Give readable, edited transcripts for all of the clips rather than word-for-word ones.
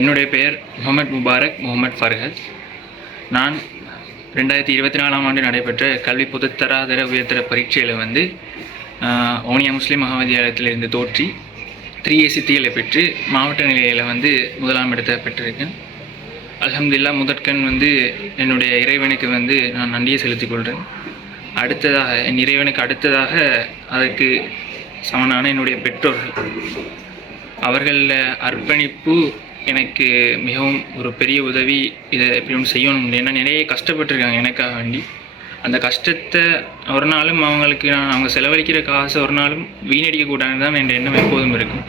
என்னுடைய பெயர் முகமது முபாரக் முகமது ஃபர்ஹத். நான் 2024ஆம் ஆண்டு நடைபெற்ற கல்வி பொதுத்தராதர உயர்தர பரீட்சையில் ஓனியா முஸ்லீம் மகாவித்தியாலயத்திலிருந்து தோற்றி 3A சித்திகளை பெற்று மாவட்ட நிலையில் முதலாம் இடத்தை பெற்றிருக்கேன். அல்ஹம்துலில்லாஹ். முதற்கண் என்னுடைய இறைவனுக்கு நான் நன்றியை செலுத்திக் கொள்கிறேன். அடுத்ததாக என் இறைவனுக்கு அடுத்ததாக அதற்கு சமனான என்னுடைய பெற்றோர்கள், அவர்களில் அர்ப்பணிப்பு எனக்கு மிகவும் ஒரு பெரிய உதவி. இதை எப்படி ஒன்று செய்யணும், ஏன்னா நிறைய கஷ்டப்பட்டுருக்காங்க எனக்காக வேண்டி. அந்த கஷ்டத்தை ஒரு நாளும் அவங்களுக்கு அவங்க செலவழிக்கிற காசை ஒரு நாளும் வீணடிக்கக்கூடாதுன்னு தான் என் எண்ணம் எப்போதும் இருக்கும்.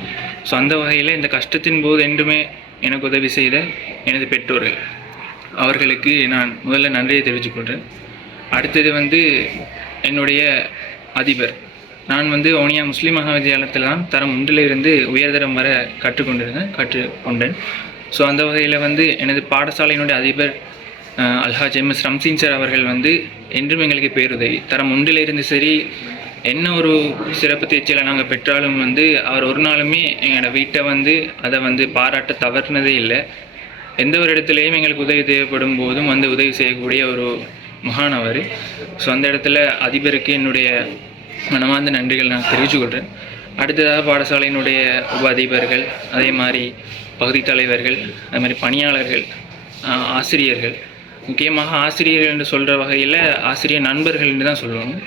ஸோ அந்த வகையில் இந்த கஷ்டத்தின் போது என்றுமே எனக்கு உதவி செய்த எனது பெற்றோர்கள், அவர்களுக்கு நான் முதல்ல நன்றியை தெரிவித்துக்கொள்கிறேன். அடுத்தது என்னுடைய அதிபர். நான் ஓனியா முஸ்லீம் மகாவித்தியாலயத்தில் தான் தரம் 1லிருந்து உயர்தரம் வர கற்றுக்கொண்டேன். ஸோ அந்த வகையில் எனது பாடசாலையினுடைய அதிபர் அல்ஹாஜ் எம்எஸ் ரம்சீன் சார் அவர்கள் என்றும் எங்களுக்கு பேருதவி. தரம் 1லிருந்து சரி, என்ன ஒரு சிறப்பு தேர்ச்சியில் நாங்கள் பெற்றாலும் அவர் ஒரு நாளுமே எங்களோட வீட்டை அதை பாராட்ட தவறுனதே இல்லை. எந்த ஒரு இடத்துலையும் எங்களுக்கு உதவி தேவைப்படும் போதும் உதவி செய்யக்கூடிய ஒரு மகான் அவர். ஸோ அந்த இடத்துல அதிபருக்கு என்னுடைய மனமார்ந்த நன்றிகள் நான் தெரிவித்துக்கொள்கிறேன். அடுத்ததாக பாடசாலையினுடைய உப அதிபர்கள், அதே மாதிரி பகுதி தலைவர்கள், அதே மாதிரி பணியாளர்கள், ஆசிரியர்கள், முக்கியமாக ஆசிரியர்கள் என்று சொல்கிற வகையில் ஆசிரியர் நண்பர்கள் என்று தான் சொல்லணும்.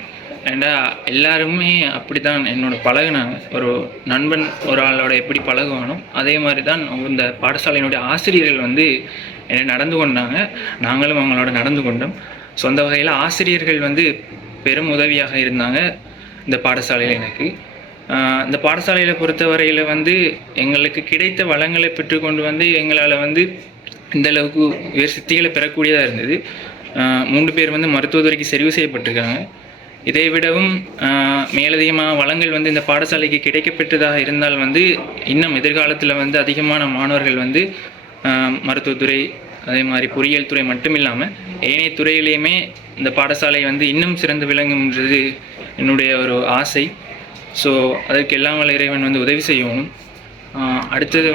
ஏண்டா எல்லாருமே அப்படி தான் என்னோட பழகுனாங்க. ஒரு நண்பன் ஒரு ஆளோட எப்படி பழகுவானோ அதே மாதிரி தான் இந்த பாடசாலையினுடைய ஆசிரியர்கள் என்னை நடந்து கொண்டாங்க, நாங்களும் அவங்களோட நடந்து கொண்டோம். ஸோ அந்த வகையில் ஆசிரியர்கள் பெரும் உதவியாக இருந்தாங்க இந்த பாடசாலையில் எனக்கு. இந்த பாடசாலையில் பொறுத்தவரையில் எங்களுக்கு கிடைத்த வளங்களை பெற்றுக்கொண்டு எங்களால் இந்த அளவுக்கு வேறு சித்திகளை பெறக்கூடியதாக இருந்தது. 3 பேர் மருத்துவத்துறைக்கு தெரிவு செய்யப்பட்டிருக்காங்க. இதை விடவும் மேலதிகமாக வளங்கள் இந்த பாடசாலைக்கு கிடைக்கப்பெற்றதாக இருந்தால் இன்னும் எதிர்காலத்தில் அதிகமான மாணவர்கள் மருத்துவத்துறை, அதே மாதிரி பொறியியல் துறை மட்டும் இல்லாமல் ஏனைய துறையிலையுமே இந்த பாடசாலை இன்னும் சிறந்து விளங்கும்ன்றது என்னுடைய ஒரு ஆசை. ஸோ அதற்கு எல்லாம் வல்ல இறைவன் உதவி செய்யணும். அடுத்தது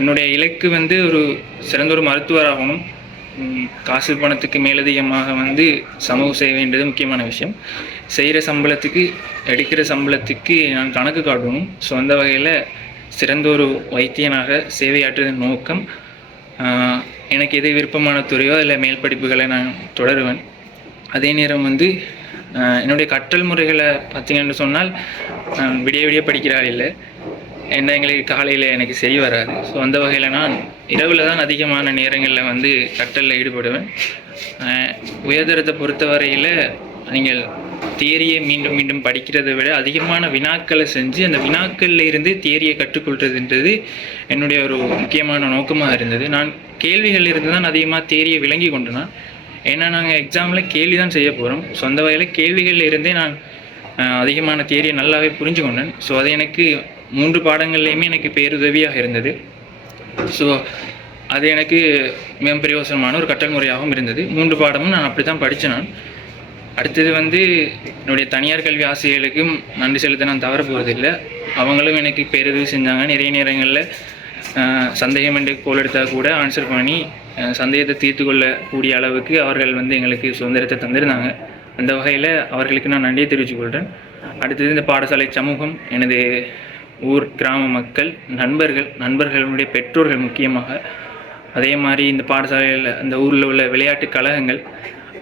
என்னுடைய இலக்கு ஒரு சிறந்த ஒரு மருத்துவராகணும். காசு பணத்துக்கு மேலதிகமாக சமூக சேவைன்றது முக்கியமான விஷயம். செய்கிற சம்பளத்துக்கு எடுக்கிற சம்பளத்துக்கு நான் கணக்கு காட்டணும். ஸோ அந்த வகையில் சிறந்த ஒரு வைத்தியனாக சேவையாற்றுவதன் நோக்கம். எனக்கு எது விருப்பமான துறையோ அதில் மேல் படிப்புகளை நான் தொடருவேன். அதே நேரம் என்னுடைய கற்றல் முறைகளை பார்த்திங்கன்னு சொன்னால் விடிய விடிய படிக்கிறாள் இல்லை, ஏன்னா எங்களுக்கு காலையில் எனக்கு சரி வராது. ஸோ அந்த வகையில் நான் இரவில் தான் அதிகமான நேரங்களில் கற்றலில் ஈடுபடுவேன். உயர்தரத்தை பொறுத்தவரையில் நீங்கள் தியரியை மீண்டும் மீண்டும் படிக்கிறதை விட அதிகமான வினாக்களை செஞ்சு அந்த வினாக்களில் இருந்து தியரியை கற்றுக்கொள்கிறதுன்றது என்னுடைய ஒரு முக்கியமான நோக்கமாக இருந்தது. நான் கேள்விகள் இருந்து தான் அதிகமாக தியரியை விளங்கி கொண்டேன். ஏன்னா நாங்கள் எக்ஸாமில் கேள்வி தான் செய்ய போகிறோம். ஸோ அந்த வகையில் கேள்விகளில் இருந்தே நான் அதிகமான தியரியை நல்லாவே புரிஞ்சு கொண்டேன். ஸோ அது எனக்கு 3 பாடங்கள்லேயுமே எனக்கு பேருதவியாக இருந்தது. ஸோ அது எனக்கு மிக பிரயோசனமான ஒரு கற்றல் முறையாகவும் இருந்தது. 3 பாடமும் நான் அப்படி தான் படித்தேன். நான் அடுத்தது என்னுடைய தனியார் கல்வி ஆசிரியர்களுக்கும் நன்றி செலுத்த நான் தவற போவதில்லை. அவங்களும் எனக்கு பேருதவி செஞ்சாங்க. நிறைய நேரங்களில் சந்தேகம் என்று கோல் எடுத்தால் கூட ஆன்சர் பண்ணி சந்தேகத்தை தீர்த்து கொள்ளக்கூடிய அளவுக்கு அவர்கள் எங்களுக்கு சுதந்திரத்தை தந்திருந்தாங்க. அந்த வகையில் அவர்களுக்கு நான் நன்றியை தெரிவித்துக் கொள்கிறேன். அடுத்தது இந்த பாடசாலை சமூகம், எனது ஊர் கிராம மக்கள், நண்பர்களுடைய பெற்றோர்கள் முக்கியமாக, அதே மாதிரி இந்த பாடசாலையில் இந்த ஊரில் உள்ள விளையாட்டு கழகங்கள்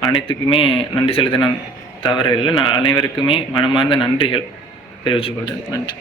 அனைத்துக்குமே நன்றி செலுத்த நான் தவறவில்லை. நான் அனைவருக்குமே மனமார்ந்த நன்றிகள் தெரிவித்துக் கொள்கிறேன். நன்றி.